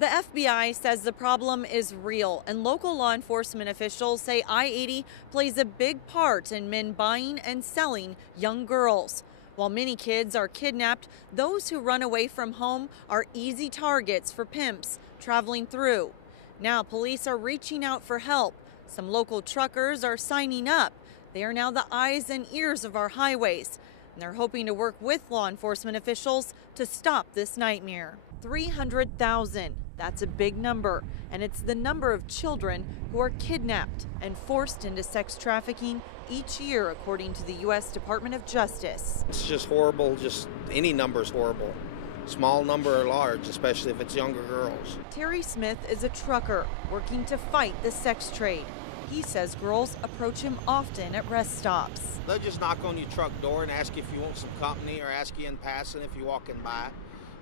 The FBI says the problem is real, and local law enforcement officials say I-80 plays a big part in men buying and selling young girls. While many kids are kidnapped, those who run away from home are easy targets for pimps traveling through. Now police are reaching out for help. Some local truckers are signing up. They are now the eyes and ears of our highways, and they're hoping to work with law enforcement officials to stop this nightmare. 300,000. That's a big number, and it's the number of children who are kidnapped and forced into sex trafficking each year, according to the U.S. Department of Justice. It's just horrible. Just any number is horrible. Small number or large, especially if it's younger girls. Terry Smith is a trucker working to fight the sex trade. He says girls approach him often at rest stops. They'll just knock on your truck door and ask if you want some company, or ask you in passing if you're walking by.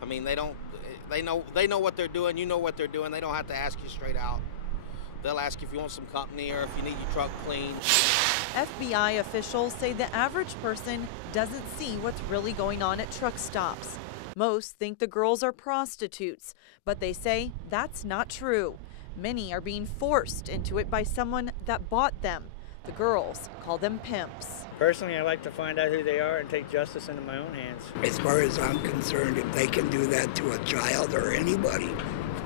I mean, they know what they're doing. You know what they're doing. They don't have to ask you straight out. They'll ask if you want some company or if you need your truck cleaned. FBI officials say the average person doesn't see what's really going on at truck stops. Most think the girls are prostitutes, but they say that's not true. Many are being forced into it by someone that bought them. The girls call them pimps. Personally, I like to find out who they are and take justice into my own hands. As far as I'm concerned, if they can do that to a child or anybody,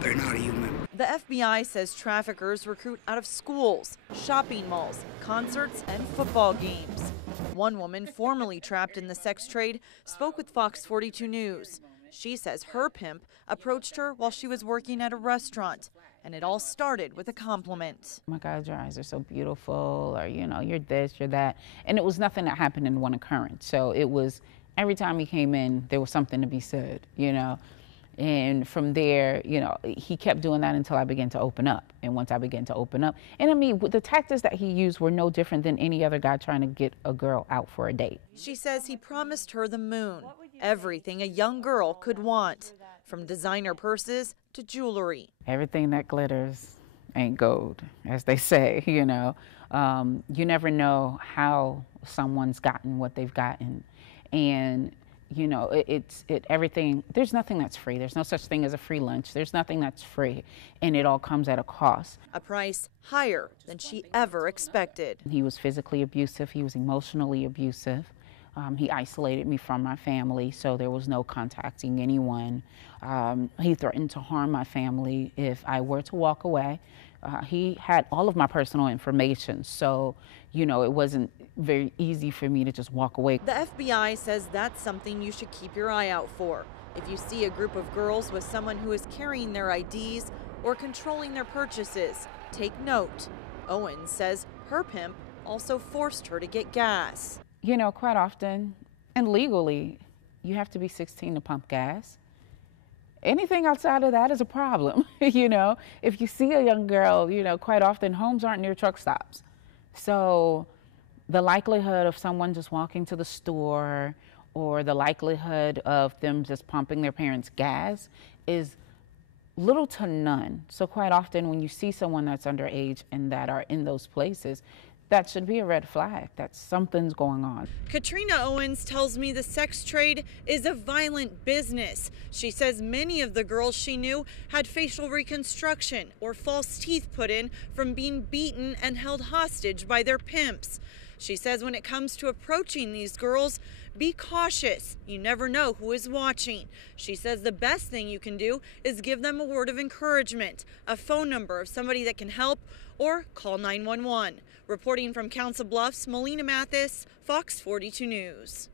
they're not human. The FBI says traffickers recruit out of schools, shopping malls, concerts, and football games. One woman formerly trapped in the sex trade spoke with Fox 42 News. She says her pimp approached her while she was working at a restaurant, and it all started with a compliment. Oh my God, your eyes are so beautiful, or you're this, you're that. And it was nothing that happened in one occurrence. So it was every time he came in, there was something to be said, And from there, he kept doing that until I began to open up. And once I began to open up, and I mean, the tactics that he used were no different than any other guy trying to get a girl out for a date. She says he promised her the moon, everything a young girl could want, from designer purses to jewelry. Everything that glitters ain't gold, as they say, You never know how someone's gotten what they've gotten. And everything, there's nothing that's free. There's no such thing as a free lunch. There's nothing that's free, and it all comes at a cost. A price higher than she ever expected. He was physically abusive. He was emotionally abusive. He isolated me from my family, so there was no contacting anyone. He threatened to harm my family if I were to walk away. He had all of my personal information, so, it wasn't very easy for me to just walk away. The FBI says that's something you should keep your eye out for. If you see a group of girls with someone who is carrying their IDs or controlling their purchases, take note. Owen says her pimp also forced her to get gas. Quite often, and legally, you have to be 16 to pump gas. Anything outside of that is a problem, If you see a young girl, quite often homes aren't near truck stops. So the likelihood of someone just walking to the store, or the likelihood of them just pumping their parents' gas, is little to none. So quite often when you see someone that's underage and that are in those places, that should be a red flag that something's going on. Katrina Owens tells me the sex trade is a violent business. She says many of the girls she knew had facial reconstruction or false teeth put in from being beaten and held hostage by their pimps. She says when it comes to approaching these girls, be cautious. You never know who is watching. She says the best thing you can do is give them a word of encouragement, a phone number of somebody that can help, or call 911. Reporting from Council Bluffs, Melina Matthes, Fox 42 News.